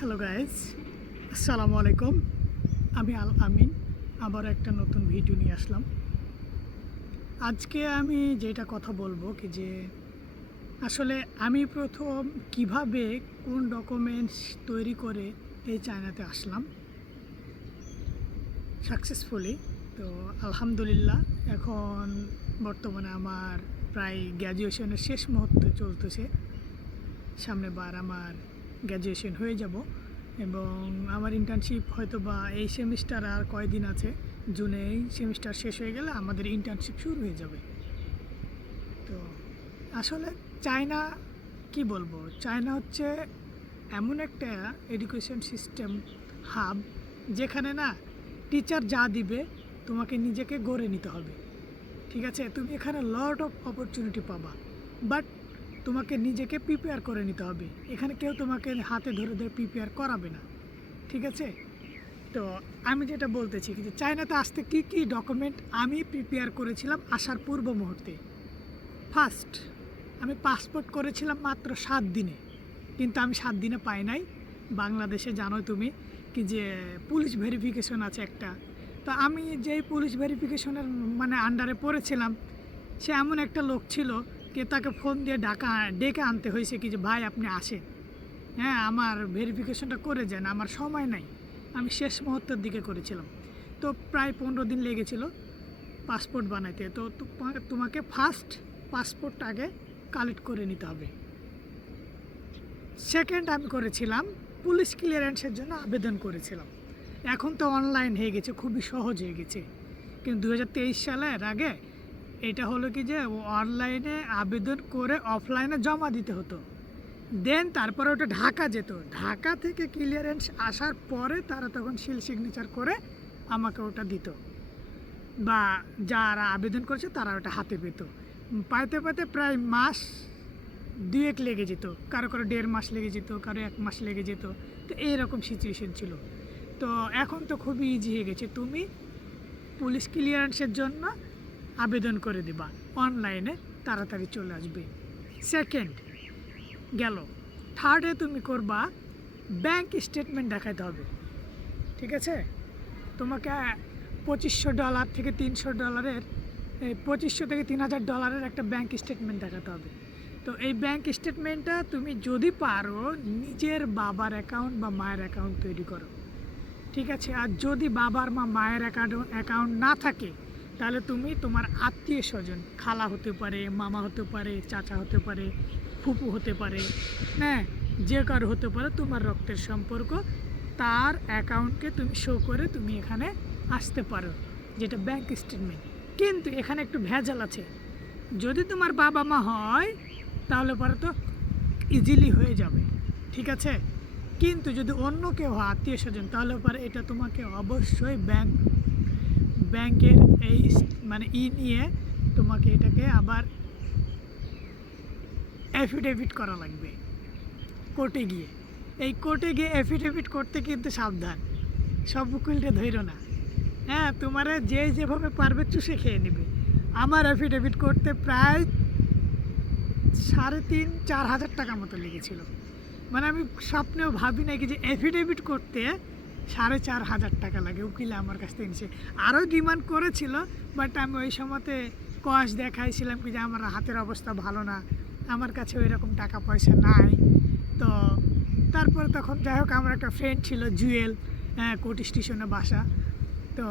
Hello guys, আসসালামু আলাইকুম। আমি আল আমিন আবার একটা নতুন ভিডিও নিয়ে আসলাম। আজকে আমি যেটা কথা বলবো কি যে আসলে আমি প্রথম কিভাবে কোন ডকুমেন্টস তৈরি করে এই চায়নাতে আসলাম সাকসেসফুলি। তো আলহামদুলিল্লাহ এখন বর্তমানে আমার প্রায় গ্র্যাজুয়েশনের শেষ মুহূর্তে চলতেছে। সামনে বার আমার গ্র্যাজুয়েশন হয়ে যাব এবং আমার ইন্টার্নশিপ হয়তো বা এই সেমিস্টার আর কয়দিন আছে, জুনে এই সেমিস্টার শেষ হয়ে গেলে আমাদের ইন্টার্নশিপ শুরু হয়ে যাবে। তো আসলে চায়না কি বলবো, চায়না হচ্ছে এমন একটা এডুকেশন সিস্টেম হাব যেখানে না টিচার যা দিবে তোমাকে নিজেকে গড়ে নিতে হবে। ঠিক আছে, তুমি এখানে লট অফ অপরচুনিটি পাবা, বাট তোমাকে নিজেকে প্রিপেয়ার করে নিতে হবে। এখানে কেউ তোমাকে হাতে ধরে ধরে প্রিপেয়ার করাবে না। ঠিক আছে, তো আমি যেটা বলতেছি যে চায়নাতে আসতে কী কী ডকুমেন্ট আমি প্রিপেয়ার করেছিলাম আসার পূর্ব মুহূর্তে। ফার্স্ট, আমি পাসপোর্ট করেছিলাম মাত্র 7 দিনে, কিন্তু আমি 7 দিনে পাই নাই। বাংলাদেশে জানো তুমি কি যে পুলিশ ভেরিফিকেশন আছে একটা। তো আমি যেই পুলিশ ভেরিফিকেশনের আন্ডারে পড়েছিলাম, সে এমন একটা লোক ছিল যে তাকে ফোন দিয়ে ডেকে আনতে হয়েছে কি যে ভাই আপনি আসেন, হ্যাঁ আমার ভেরিফিকেশনটা করে যান, আমার সময় নাই। আমি শেষ মুহূর্তের দিকে করেছিলাম, তো প্রায় 15 দিন লেগেছিল পাসপোর্ট বানাইতে। তো তোমাকে ফার্স্ট পাসপোর্ট আগে কালেক্ট করে নিতে হবে। সেকেন্ড, আমি করেছিলাম পুলিশ ক্লিয়ারেন্সের জন্য আবেদন করেছিলাম। এখন তো অনলাইন হয়ে গেছে, খুবই সহজ হয়ে গেছে, কিন্তু 2023 সালের আগে এটা হলো কি যে অনলাইনে আবেদন করে অফলাইনে জমা দিতে হতো, দেন তারপরে ওটা ঢাকা যেত, ঢাকা থেকে ক্লিয়ারেন্স আসার পরে তারা তখন সিল সিগনেচার করে আমাকে ওটা দিত, বা যারা আবেদন করেছে তারা ওটা হাতে পেত। পাইতে পাইতে প্রায় মাস 2-1 লেগে যেত, কারো 1.5 মাস লেগে যেত, কারো 1 মাস লেগে যেত। তো এইরকম সিচুয়েশন ছিল। তো এখন তো খুবই ইজি হয়ে গেছে, তুমি পুলিশ ক্লিয়ারেন্সের জন্য আবেদন করে দিবা, অনলাইনে তাড়াতাড়ি চলে আসবে। সেকেন্ড গেল। থার্ডে তুমি করবা ব্যাংক স্টেটমেন্ট দেখাতে হবে। ঠিক আছে, তোমাকে $2500 থেকে $300, $2500 থেকে $3000 একটা ব্যাংক স্টেটমেন্ট দেখাতে হবে। তো এই ব্যাংক স্টেটমেন্টটা তুমি যদি পারো নিজের বাবার অ্যাকাউন্ট বা মায়ের অ্যাকাউন্ট তৈরি করো। ঠিক আছে, আর যদি বাবার বা মায়ের অ্যাকাউন্ট না থাকে তাহলে তুমি তোমার আত্মীয় স্বজন, খালা হতে পারে, মামা হতে পারে, চাচা হতে পারে, ফুপু হতে পারে, হ্যাঁ যে কারো হতে পারে, তোমার রক্তের সম্পর্ক, তার অ্যাকাউন্টকে তুমি শো করে তুমি এখানে আসতে পারো, যেটা ব্যাংক স্টেটমেন্ট। কিন্তু এখানে একটু ভেজাল আছে। যদি তোমার বাবা মা হয় তাহলে পরে তো ইজিলি হয়ে যাবে, ঠিক আছে। কিন্তু যদি অন্য কেউ হয় আত্মীয় স্বজন, তাহলে পরে এটা তোমাকে অবশ্যই ব্যাংকের এই নিয়ে তোমাকে এটাকে আবার অ্যাফিডেভিট করা লাগবে কোর্টে গিয়ে। এই কোর্টে গিয়ে অ্যাফিডেভিট করতে কিন্তু সাবধান, সব উকিলটা ধৈর্য না, হ্যাঁ তোমারে যেভাবে পারবে চুষে খেয়ে নেবে। আমার অ্যাফিডেভিট করতে প্রায় 3,500-4 হাজার টাকা মতো লেগেছিল। আমি স্বপ্নেও ভাবি নাকি যে অ্যাফিডেভিট করতে 4,500 টাকা লাগে। উকিলে আমার কাছ থেকে নিছে, আরও ডিমান্ড করেছিল, বাট আমি ওই সময়তে কস দেখাইছিলাম কি যে আমার হাতের অবস্থা ভালো না, আমার কাছে ওই রকম টাকা পয়সা নাই। তো তারপরে তখন যাই হোক আমার একটা ফ্রেন্ড ছিল জুয়েল, কোর্ট স্টেশনে বাসা, তো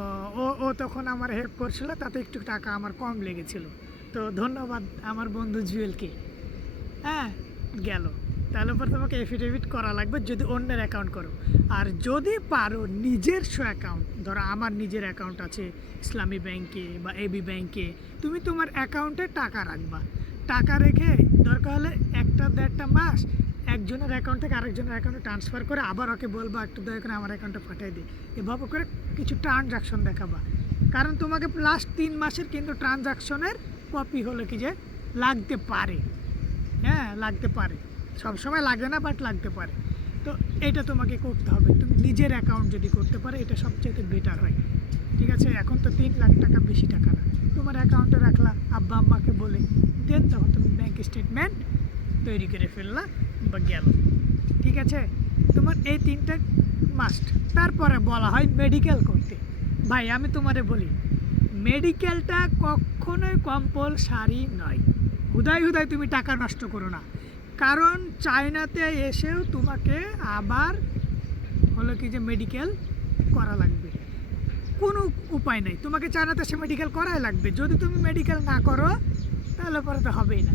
ও তখন আমার হেল্প করছিল, তাতে একটু টাকা আমার কম লেগেছিল। তো ধন্যবাদ আমার বন্ধু জুয়েলকে। হ্যাঁ গেল। তাহলে পর তোমাকে এফিডেভিট করা লাগবে যদি অন্যের অ্যাকাউন্ট করো। আর যদি পারো নিজস্ব অ্যাকাউন্ট, ধরো আমার নিজের অ্যাকাউন্ট আছে ইসলামী ব্যাংকে বা এবি ব্যাংকে, তুমি তোমার অ্যাকাউন্টে টাকা রাখবা। টাকা রেখে দরকার হলে 1-1.5 মাস একজনের অ্যাকাউন্ট থেকে আরেকজনের অ্যাকাউন্টে ট্রান্সফার করে আবার ওকে বলবা একটু দয়া করে আমার অ্যাকাউন্টে পাঠিয়ে দিই। এভাবে করে কিছু ট্রানজাকশন দেখাবা, কারণ তোমাকে লাস্ট 3 মাসের কিন্তু ট্রানজাকশনের কপি হলো কি যে লাগতে পারে, হ্যাঁ লাগতে পারে, সবসময় লাগে না বাট লাগতে পারে। তো এটা তোমাকে করতে হবে। তুমি নিজের অ্যাকাউন্ট যদি করতে পারো এটা সবচেয়ে বেটার হয়। ঠিক আছে, এখন তো 3 লাখ টাকা বেশি টাকা না, তোমার অ্যাকাউন্টে রাখলা আব্বা আম্মাকে বলে, দেন তখন তুমি ব্যাংক স্টেটমেন্ট তৈরি করে ফেললা বা গেল। ঠিক আছে, তোমার এই তিনটা মাস্ট। তারপরে বলা হয় মেডিকেল করতে। ভাই আমি তোমারে বলি, মেডিকেলটা কখনোই কম্পালসারি নয়। হুদাই হুদাই তুমি টাকা নষ্ট করো না, কারণ চায়নাতে এসেও তোমাকে আবার হলো কি যে মেডিকেল করা লাগবে। কোনো উপায় নেই, তোমাকে চায়নাতে এসে মেডিকেল করাই লাগবে। যদি তুমি মেডিকেল না করো তাহলে পরে তো হবেই না।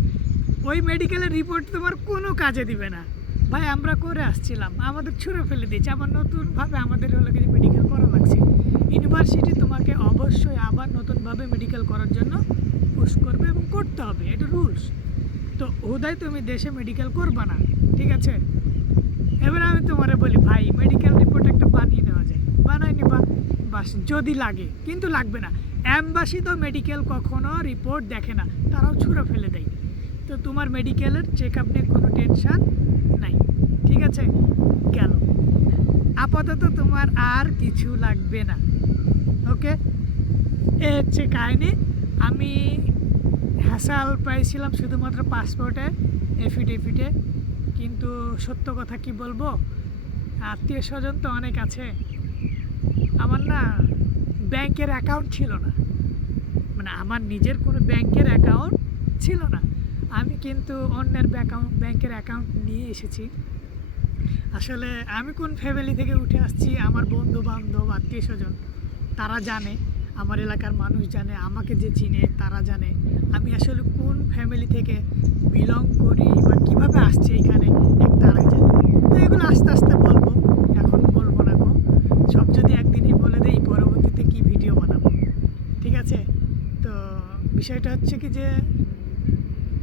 ওই মেডিকেলের রিপোর্ট তোমার কোনো কাজে দিবে না। ভাই আমরা করে আসছিলাম, আমাদের ছুঁড়ে ফেলে দিয়েছে, আবার নতুনভাবে আমাদের হলো কি মেডিকেল করা লাগছে। ইউনিভার্সিটি তোমাকে অবশ্যই আবার নতুনভাবে মেডিকেল করার জন্য পুশ করবে এবং করতে হবে, এটা রুলস। তো হুদাই তুমি দেশে মেডিকেল করবা না, ঠিক আছে? এবার আমি তোমারে বলি ভাই, মেডিকেল রিপোর্ট একটা বানিয়ে নেওয়া যায়, বানাই নিবা বাস, যদি লাগে, কিন্তু লাগবে না। অ্যাম্বাসি তো মেডিকেল কখনো রিপোর্ট দেখে না, তারাও ছুঁড়ে ফেলে দেয়। তো তোমার মেডিকেলের চেক আপ নিয়ে কোনো টেনশান নাই, ঠিক আছে? গেল, আপাতত তোমার আর কিছু লাগবে না। ওকে, এ হচ্ছে কাহিনি। আমি হ্যাসাল পাইছিলাম শুধুমাত্র পাসপোর্টে, এফিডেভিটে, কিন্তু সত্য কথা কি বলবো, আত্মীয় স্বজন তো অনেক আছে। আমার না ব্যাংকের অ্যাকাউন্ট ছিল না, মানে আমার নিজের কোনো ব্যাংকের অ্যাকাউন্ট ছিল না। আমি কিন্তু অন্যের ব্যাংকের অ্যাকাউন্ট নিয়ে এসেছি। আসলে আমি কোন ফ্যামিলি থেকে উঠে আসছি, আমার বন্ধু বান্ধব আত্মীয় স্বজন তারা জানে, আমার এলাকার মানুষ জানে, আমাকে যে চিনে তারা জানে আমি আসলে কোন ফ্যামিলি থেকে বিলং করি বা কীভাবে আসছি এইখানে, তারাই জানে। তো এগুলো আস্তে আস্তে বলবো, এখন বলবো না গো। সব যদি একদিনই বলে দেই, পরবর্তীতে কি ভিডিও বানাবো, ঠিক আছে? তো বিষয়টা হচ্ছে কি যে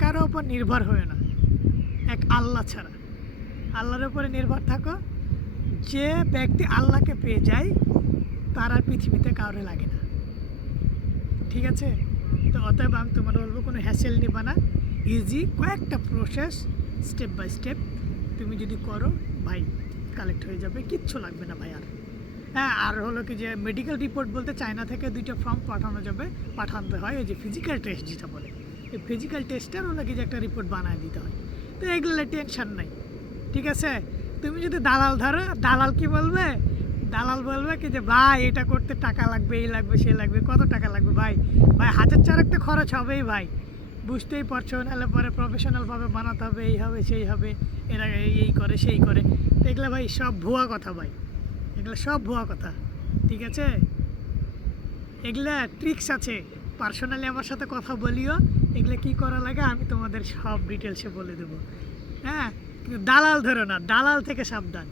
কারো ওপর নির্ভর হয়ে না, এক আল্লাহ ছাড়া। আল্লাহর উপরে নির্ভর থাকো। যে ব্যক্তি আল্লাহকে পেয়ে যায় তার আর পৃথিবীতে কাউরে লাগে না, ঠিক আছে? তো অতএব আমি তোমার বলবো কোনো হ্যাসেল নিবা না, ইজি কয়েকটা প্রসেস, স্টেপ বাই স্টেপ তুমি যদি করো ভাই কালেক্ট হয়ে যাবে, কিচ্ছু লাগবে না ভাই। আর হ্যাঁ, আর হলো কি যে মেডিকেল রিপোর্ট বলতে চায়না থেকে 2টা ফর্ম পাঠাতে হয়, ওই যে ফিজিক্যাল টেস্ট যেটা বলে, এই ফিজিক্যাল টেস্টের হলো কি যে একটা রিপোর্ট বানায় দিতে হয়। তো এগুলো টেনশন নাই, ঠিক আছে? তুমি যদি দালাল ধরো, দালাল কি বলবে? দালাল বলবে কি যে ভাই এটা করতে টাকা লাগবে, এই লাগবে, সে লাগবে। কত টাকা লাগবে ভাই? ভাই 1000 তো খরচ হবেই ভাই, বুঝতেই পারছো। নাহলে পরে প্রফেশনালভাবে বানাতে হবে, এই হবে সেই হবে, এরা এই করে সেই করে। তো এগুলো ভাই সব ভুয়া কথা ভাই, এগুলো সব ভুয়া কথা, ঠিক আছে? এগুলা ট্রিক্স আছে, পার্সোনালি আমার সাথে কথা বলিও, এগুলো কি করা লাগে আমি তোমাদের সব ডিটেলসে বলে দেবো। হ্যাঁ, কিন্তু দালাল ধরো না, দালাল থেকে সাবধান।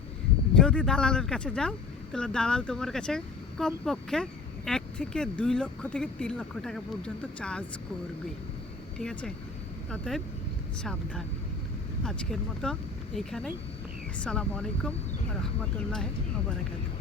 যদি দালালের কাছে যাও তাহলে দালাল তোমার কাছে কমপক্ষে 1 থেকে 2 লক্ষ থেকে 3 লক্ষ টাকা পর্যন্ত চার্জ করবে, ঠিক আছে? অতএব সাবধান। আজকের মতো এইখানেই। আসসালামু আলাইকুম ওয়া রাহমাতুল্লাহি ওয়া বারাকাতুহু।